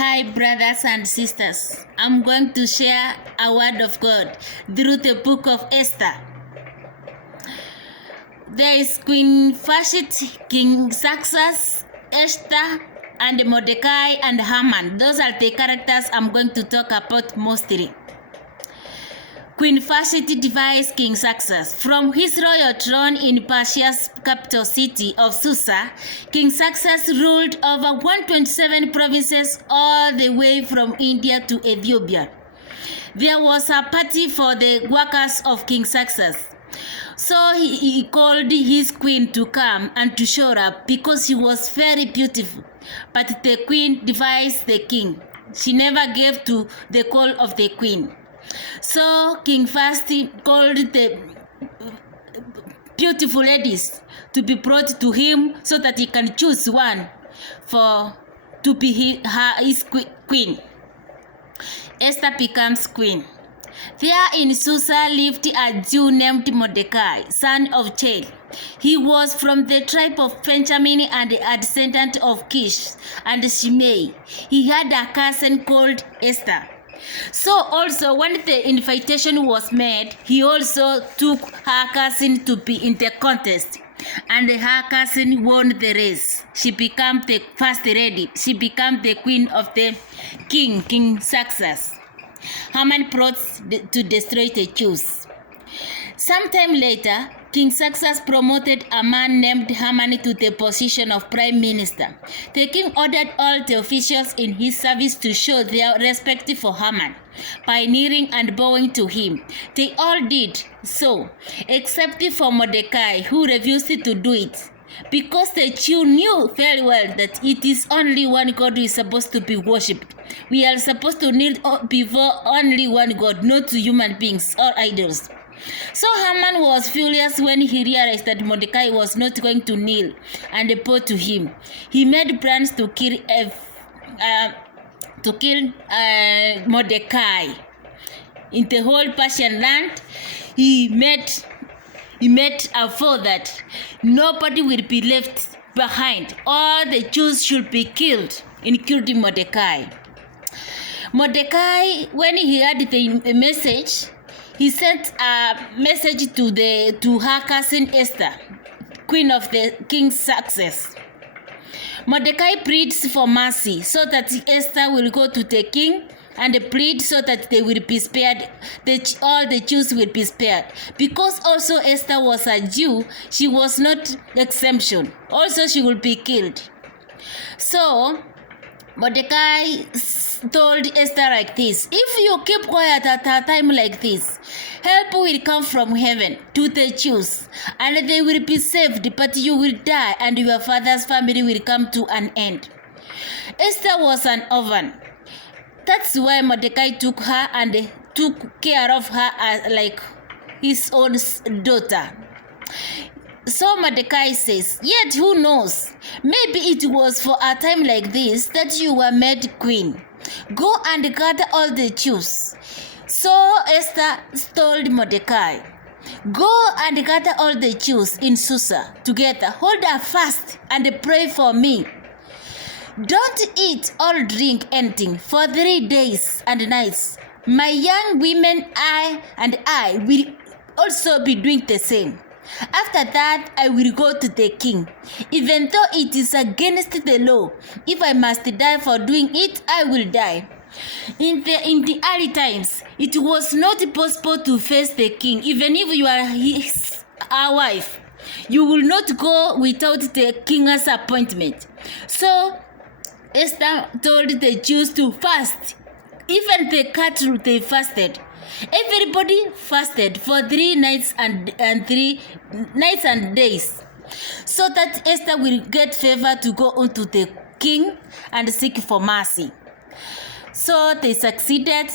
Hi, brothers and sisters. I'm going to share a word of God through the book of Esther. There is Queen Vashti, King Xerxes, Esther, and Mordecai and Haman. Those are the characters I'm going to talk about mostly. Queen Vashti devised King Xerxes. From his royal throne in Persia's capital city of Susa, King Xerxes ruled over 127 provinces all the way from India to Ethiopia. There was a party for the workers of King Xerxes. So he called his queen to come and to show up because she was very beautiful. But the queen devised the king. She never gave to the call of the queen. So King Vashti called the beautiful ladies to be brought to him so that he can choose one to be his queen. Esther becomes queen. There in Susa lived a Jew named Mordecai, son of Jael. He was from the tribe of Benjamin and a descendant of Kish and Shimei. He had a cousin called Esther. So also when the invitation was made, he also took her cousin to be in the contest. And her cousin won the race. She became the first lady. She became the queen of the King Xerxes. Haman brought to destroy the Jews. Sometime later, King Xerxes promoted a man named Haman to the position of prime minister. The king ordered all the officials in his service to show their respect for Haman by kneeling and bowing to him. They all did so, except for Mordecai, who refused to do it. Because the Jew knew very well that it is only one God who is supposed to be worshipped. We are supposed to kneel before only one God, not to human beings or idols. So Haman was furious when he realized that Mordecai was not going to kneel and bow to him. He made plans to kill Mordecai. In the whole Persian land, he made a vow that nobody will be left behind. All the Jews should be killed, including Mordecai. Mordecai, when he heard the message, he sent a message to her cousin Esther, queen of the King Xerxes. Mordecai pleads for mercy so that Esther will go to the king and plead so that they will be spared, all the Jews will be spared. Because also Esther was a Jew, she was not exemption. Also she will be killed. So Mordecai told Esther like this: if you keep quiet at a time like this, help will come from heaven to the Jews, and they will be saved, but you will die, and your father's family will come to an end. Esther was an orphan. That's why Mordecai took her and took care of her as like his own daughter. So Mordecai says, yet who knows? Maybe it was for a time like this that you were made queen. Go and gather all the Jews. So Esther told Mordecai, go and gather all the Jews in Susa together, hold a fast and pray for me. Don't eat or drink anything for 3 days and nights. My young women, I will also be doing the same. After that, I will go to the king. Even though it is against the law, if I must die for doing it, I will die. In the early times, it was not possible to face the king, even if you are our wife. You will not go without the king's appointment. So Esther told the Jews to fast. Even the cattle, they fasted. Everybody fasted for 3 nights and 3 nights and days, so that Esther will get favor to go unto the king and seek for mercy. So they succeeded,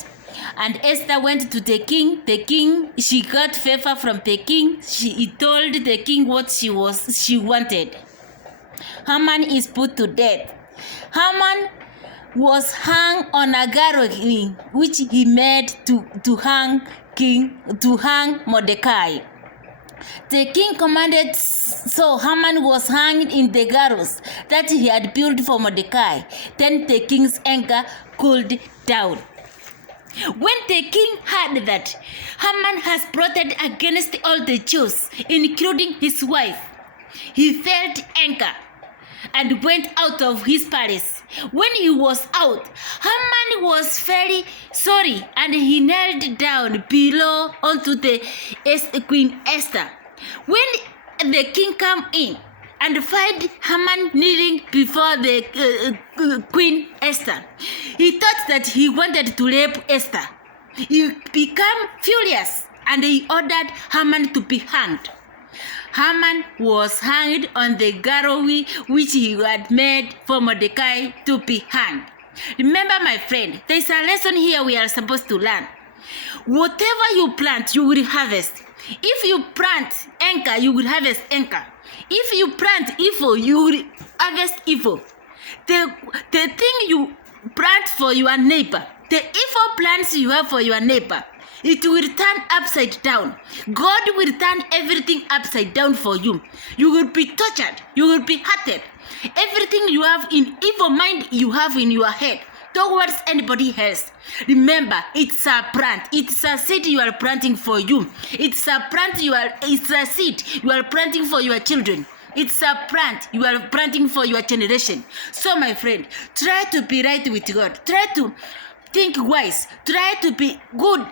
and Esther went to the king. The king, she got favor from the king. She told the king what she wanted. Haman is put to death. Haman was hung on a gallows which he made to hang Mordecai. The king commanded, so Haman was hanged in the gallows that he had built for Mordecai. Then the king's anger cooled down. When the king heard that Haman has plotted against all the Jews, including his wife, he felt anger and went out of his palace. When he was out, Haman was very sorry, and he knelt down below unto the Queen Esther. When the king came in and found Haman kneeling before the Queen Esther, he thought that he wanted to rape Esther. He became furious and he ordered Haman to be hanged. Haman was hanged on the gallows which he had made for Mordecai to be hanged. Remember, my friend, there is a lesson here we are supposed to learn. Whatever you plant, you will harvest. If you plant anger, you will harvest anger. If you plant evil, you will harvest evil. The thing you plant for your neighbor, the evil plants you have for your neighbor, it will turn upside down. God will turn everything upside down for you. You will be tortured. You will be hurted. Everything you have in evil mind you have in your head towards anybody else. Remember, it's a plant. It's a seed you are planting for you. It's a plant it's a seed you are planting for your children. It's a plant you are planting for your generation. So, my friend, try to be right with God. Try to think wise. Try to be good.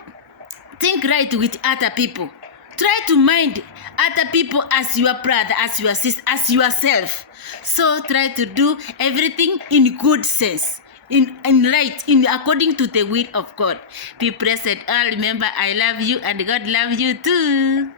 Think right with other people. Try to mind other people as your brother, as your sister, as yourself. So try to do everything in good sense, in light, in according to the will of God. Be blessed all. Remember, I love you and God loves you too.